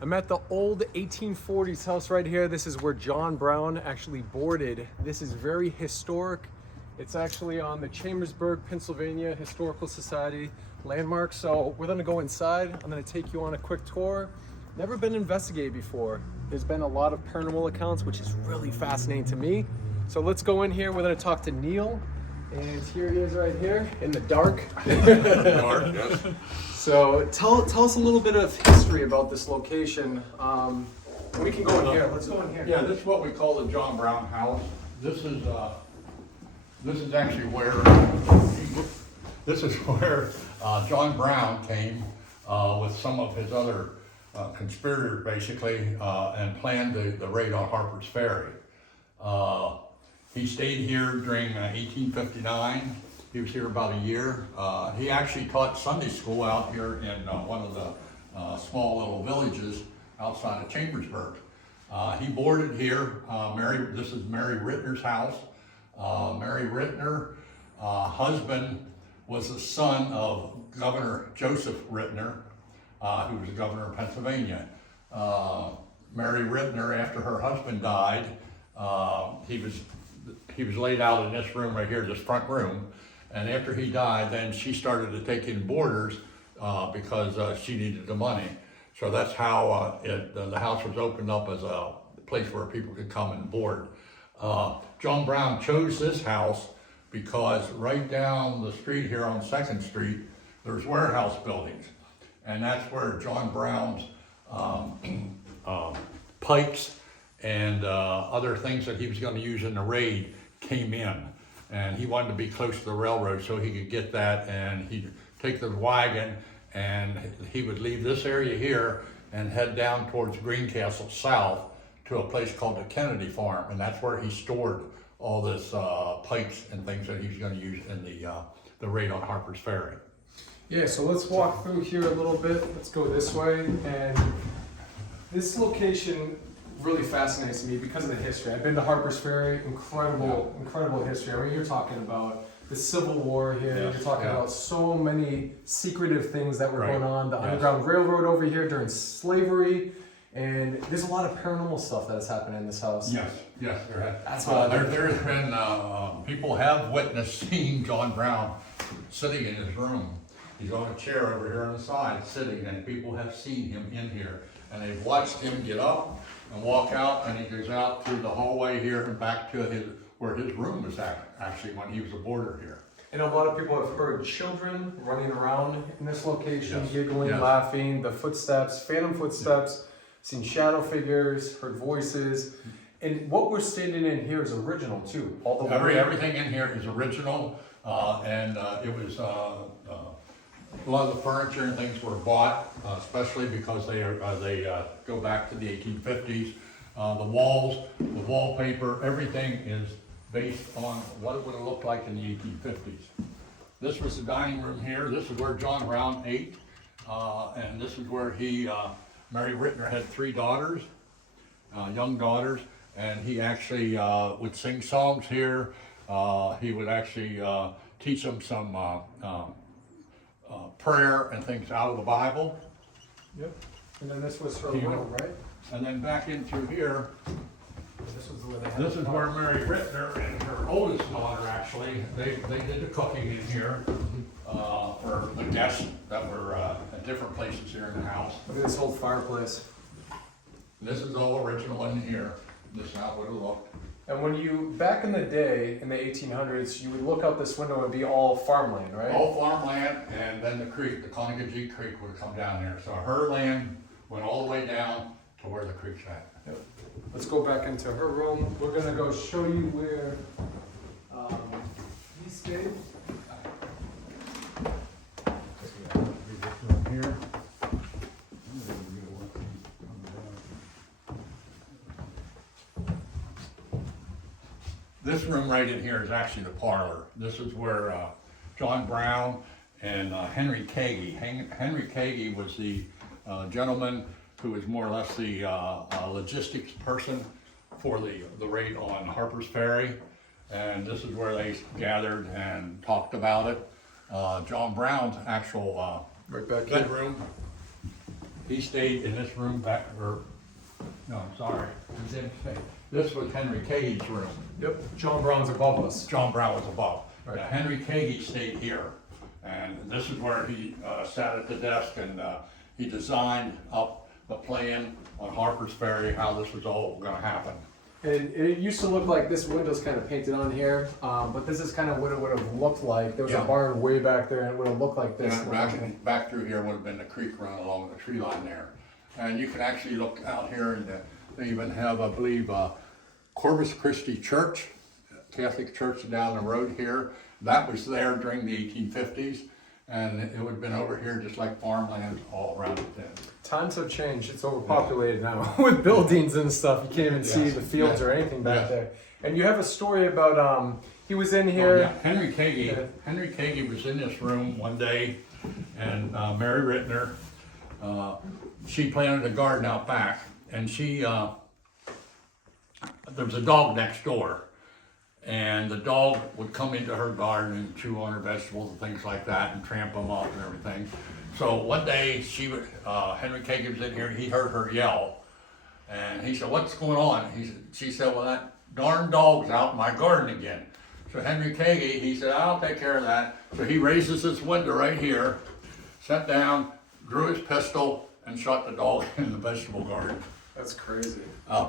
I'm at the old 1840s house right here. This is where John Brown actually boarded. This is very historic. It's actually on the Chambersburg, Pennsylvania Historical Society landmark. So we're gonna go inside. I'm gonna take you on a quick tour. Never been investigated before. There's been a lot of paranormal accounts, which is really fascinating to me. So let's go in here. We're gonna talk to Neil. And here he is right here in the dark. Dark, yes. So tell us a little bit of history about this location. We can go in here. Let's go in here. Yeah, this is what we call the John Brown house. This is actually where John Brown came with some of his other conspirators, basically, and planned the raid on Harper's Ferry. He stayed here during 1859. He was here about a year. He actually taught Sunday school out here in one of the small little villages outside of Chambersburg. He boarded here. This is Mary Rittner's house. Mary Rittner, husband, was the son of Governor Joseph Rittner, who was the governor of Pennsylvania. Mary Rittner, after her husband died, he was laid out in this room right here, this front room. And after he died, then she started to take in boarders because she needed the money. So that's how the house was opened up as a place where people could come and board. John Brown chose this house because right down the street here on 2nd Street, there's warehouse buildings. And that's where John Brown's pikes and other things that he was going to use in the raid came in. And he wanted to be close to the railroad so he could get that, and he'd take the wagon and he would leave this area here and head down towards Greencastle South to a place called the Kennedy Farm, and that's where he stored all this pikes and things that he was going to use in the raid on Harper's Ferry. Yeah, so let's walk through here a little bit. Let's go this way. And this location really fascinates me because of the history. I've been to Harper's Ferry, incredible history. I mean, you're talking about the Civil War here. Yes, You're talking about so many secretive things that were Right. going on. The Yes. Underground Railroad over here during slavery. And there's a lot of paranormal stuff that has happened in this house. Yes, there has. That's what There has been, people have witnessed seeing John Brown sitting in his room. He's on a chair over here on the side, sitting, and people have seen him in here. And they've watched him get up and walk out, and he goes out through the hallway here and back to where his room was actually when he was a boarder here. And a lot of people have heard children running around in this location, Yes. giggling, Yes. laughing, the footsteps, phantom footsteps, seen shadow figures, heard voices. And what we're standing in here is original too. All the Everything in here is original, and it was a lot of the furniture and things were bought, especially because they go back to the 1850s. The walls, the wallpaper, everything is based on what it would have looked like in the 1850s. This was the dining room here. This is where John Brown ate, and this is where Mary Rittner had 3 daughters, young daughters, and he actually would sing songs here. He would actually teach them some prayer and things out of the Bible. Yep. And then this was her He room, went- right? And then back in through here, This was where they had this the is where Mary Rittner and her oldest daughter actually, they did the cooking in here for the guests that were at different places here in the house. Look at this old fireplace. This is all original in here. This is how it would have looked. And when you, back in the day, in the 1800s, you would look out this window and it'd be all farmland, right? All farmland, and then the creek, the Conegaji Creek would come down there. So her land went all the way down to where the creek's at. Yep. Let's go back into her room. We're gonna go show you where he stayed. Here. This room right in here is actually the parlor. This is where John Brown and Henry Kagi. Henry Kagi was the gentleman who was more or less the logistics person for the raid on Harper's Ferry. And this is where they gathered and talked about it. John Brown's actual Right back here. bedroom he stayed in this room back, or, no, I'm sorry. This was Henry Cage's room. Yep. John Brown's above us. John Brown was above. Right. Now, Henry Cage stayed here, and this is where he sat at the desk, and he designed up the plan on Harper's Ferry, how this was all gonna happen. And it used to look like this window's kind of painted on here, but this is kind of what it would have looked like. There was a Yeah. barn way back there, and it would have looked like this. And back through here would have been the creek running along the tree line there. And you can actually look out here, and they even have, I believe, Corpus Christi Church, Catholic church down the road here. That was there during the 1850s, and it would have been over here just like farmland all around it then. Times have changed. It's overpopulated now with buildings and stuff. You can't even see the fields or anything back there. And you have a story about he was in here. Oh, yeah. Henry Cage was in this room one day, and Mary Rittner, she planted a garden out back, and she there was a dog next door, and the dog would come into her garden and chew on her vegetables and things like that, and tramp them up and everything. So one day Henry Cage was in here, and he heard her yell, and he said, "What's going on?" She said, "Well, that darn dog's out in my garden again." So Henry Cage, he said, "I'll take care of that." So he raises this window right here, sat down, drew his pistol, and shot the dog in the vegetable garden. That's crazy.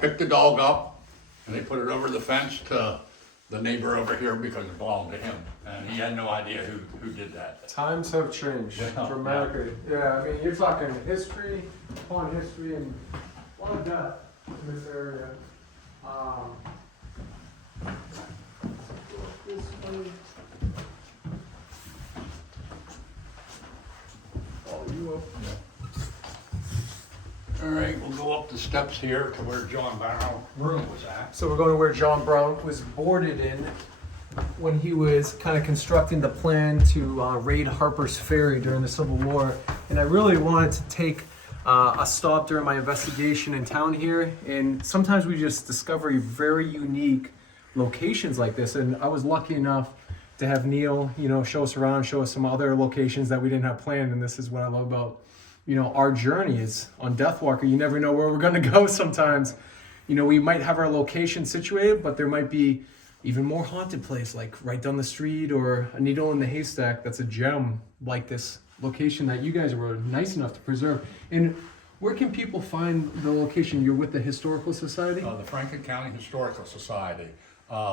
Picked the dog up, and they put it over the fence to the neighbor over here because it belonged to him, and he had no idea who did that. Times have changed dramatically. Yeah, I mean, you're talking history upon history and a lot of death in this area. This way. Follow you up. All right, we'll go up the steps here to where John Brown's room was at. So we're going to where John Brown was boarded in when he was kind of constructing the plan to raid Harper's Ferry during the Civil War. And I really wanted to take a stop during my investigation in town here. And sometimes we just discover very unique locations like this. And I was lucky enough to have Neil, show us around, show us some other locations that we didn't have planned. And this is what I love about our journey is on Deathwalker. You never know where we're going to go sometimes. We might have our location situated, but there might be even more haunted place, like right down the street, or a needle in the haystack that's a gem like this location that you guys were nice enough to preserve. And where can people find the location? You're with the Historical Society? The Franklin County Historical Society.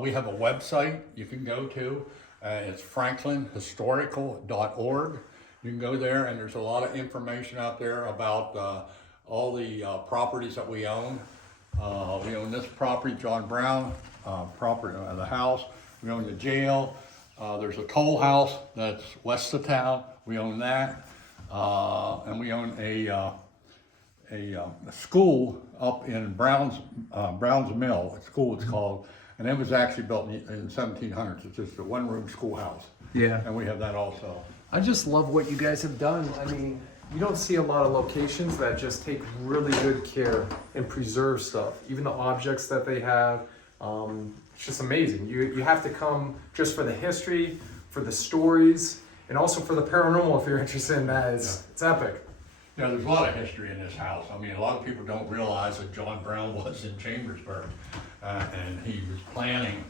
We have a website you can go to. It's franklinhistorical.org. You can go there, and there's a lot of information out there about all the properties that we own. We own this property, John Brown property, the house. We own the jail. There's a toll house that's west of town. We own that, and we own a school up in Brown's Mill. School it's called, and it was actually built in the 1700s. It's just a one-room schoolhouse. Yeah. And we have that also. I just love what you guys have done. I mean, you don't see a lot of locations that just take really good care and preserve stuff. Even the objects that they have, it's just amazing. You have to come just for the history, for the stories, and also for the paranormal if you're interested in that. It's epic. There's a lot of history in this house. I mean, a lot of people don't realize that John Brown was in Chambersburg, and he was planning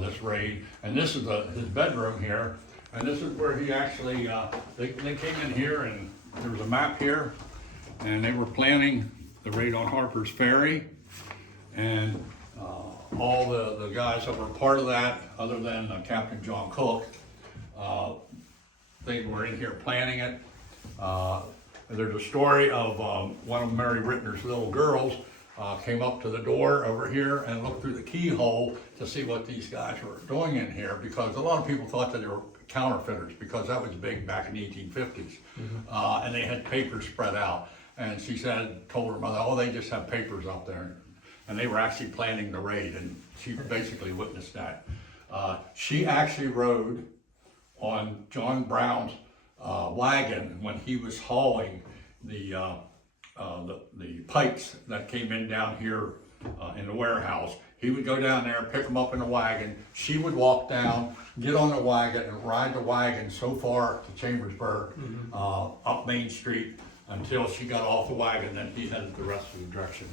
this raid. And this is his bedroom here, and this is where he actually, they came in here, and there was a map here, and they were planning the raid on Harper's Ferry, and all the guys that were part of that, other than Captain John Cook, they were in here planning it. There's a story of one of Mary Rittner's little girls came up to the door over here and looked through the keyhole to see what these guys were doing in here, because a lot of people thought that they were counterfeiters, because that was big back in the 1850s. And they had papers spread out. And she told her mother, "Oh, they just have papers up there." And they were actually planning the raid, and she basically witnessed that. She actually rode on John Brown's wagon when he was hauling the pipes that came in down here in the warehouse. He would go down there, pick them up in the wagon. She would walk down, get on the wagon, and ride the wagon so far to Chambersburg, up Main Street, until she got off the wagon, then he headed the rest of the direction.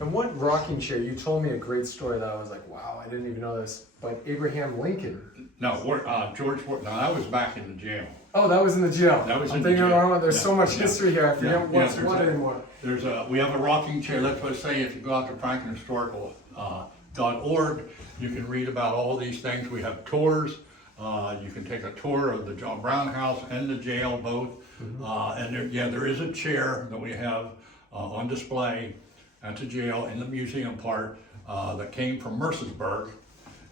And what rocking chair? You told me a great story that I was like, wow, I didn't even know this. But Abraham Lincoln. No, no, that was back in the jail. Oh, that was in the jail. That was I'm in the thinking jail. wrong one. There's Yeah, so much yeah. history here. I forget what's there's what anymore. We have a rocking chair. Let's say if you go out to franklinhistorical.org, you can read about all these things. We have tours. You can take a tour of the John Brown house and the jail both. And there is a chair that we have on display at the jail in the museum part that came from Mercersburg.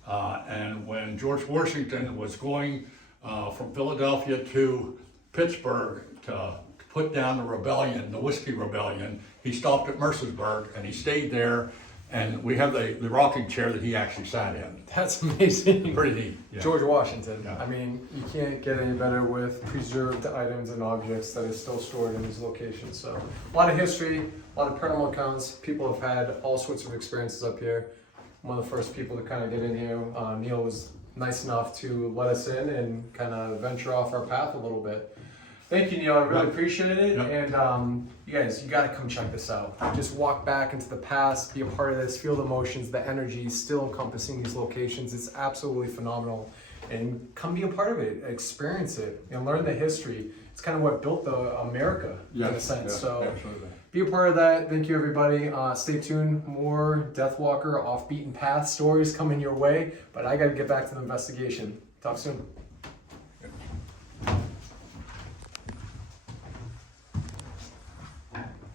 And when George Washington was going from Philadelphia to Pittsburgh to put down the rebellion, the Whiskey Rebellion, he stopped at Mercersburg and he stayed there. And we have the rocking chair that he actually sat in. That's amazing. Pretty neat. Yeah. George Washington. Yeah. I mean, you can't get any better with preserved items and objects that is still stored in these locations. So, a lot of history, a lot of paranormal accounts. People have had all sorts of experiences up here. One of the first people to kind of get in here, Neil was nice enough to let us in and kind of venture off our path a little bit. Thank you, Neil. I really appreciate it. Yeah. And you guys, you got to come check this out. Just walk back into the past, be a part of this, feel the emotions, the energy still encompassing these locations. It's absolutely phenomenal. And come be a part of it, experience it, learn the history. It's kind of what built the America in a sense. So absolutely. be a part of that. Thank you, everybody. Stay tuned. More Deathwalker off beaten path stories coming your way. But I got to get back to the investigation. Talk soon.